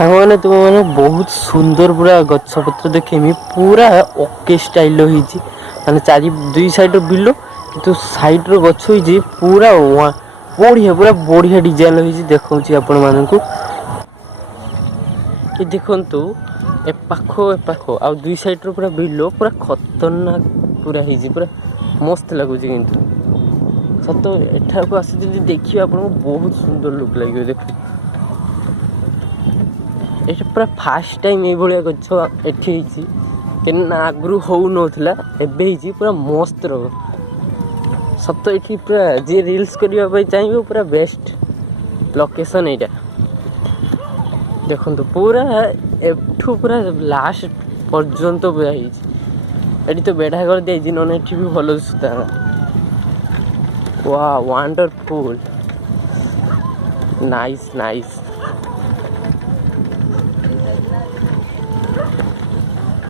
ସାଙ୍ଗମାନେ ତୁମମାନେ ବହୁତ ସୁନ୍ଦର ପୁରା ଗଛପତ୍ର ଦେଖେଇମି ପୁରା ଓକେ ଷ୍ଟାଇଲର ହେଇଛି ମାନେ ଚାରି ଦୁଇ ସାଇଡ଼ର ବିଲ କିନ୍ତୁ ସାଇଡ଼ର ଗଛ ହେଇଛି ପୁରା ବଢ଼ିଆ ପୁରା ବଢ଼ିଆ ଡିଜାଇନ ହେଇଛି ଦେଖାଉଛି ଆପଣମାନଙ୍କୁ ଏ ଦେଖନ୍ତୁ ଏ ପାଖ ଆଉ ଦୁଇ ସାଇଡ଼ର ପୁରା ବିଲ ପୁରା ଖତରନାକ ପୁରା ହେଇଛି ପୁରା ମସ୍ତ ଲାଗୁଛି କିନ୍ତୁ ସତ ଏଠାକୁ ଆସି ଯଦି ଦେଖିବେ ଆପଣଙ୍କୁ ବହୁତ ସୁନ୍ଦର ଲୁକ୍ ଲାଗିବ ଦେଖ ଏଇଟା ପୁରା ଫାଷ୍ଟ ଟାଇମ୍ ଏଇଭଳିଆ ଗଛ ଏଠି ହେଇଛି କାହିଁକିନା ଆଗରୁ ହଉନଥିଲା ଏବେ ହେଇଛି ପୁରା ମସ୍ତ ରହିବ ସତ ଏଠି ପୁରା ଯିଏ ରିଲ୍ସ କରିବା ପାଇଁ ଚାହିଁବ ପୁରା ବେଷ୍ଟ ଲୋକେସନ୍ ଏଇଟା ଦେଖନ୍ତୁ ପୁରା ଏଠୁ ପୁରା ଲାଷ୍ଟ ପର୍ଯ୍ୟନ୍ତ ପୁରା ହେଇଛି ଏଠି ତ ବେଢ଼ା ଘର ଦିଆଯାଇଛି ନହେଲେ ଏଠି ବି ଭଲ ଦିଶୁଥାନ୍ତା ୱାଓ ୱାଣ୍ଡରଫୁଲ୍ ନାଇସ୍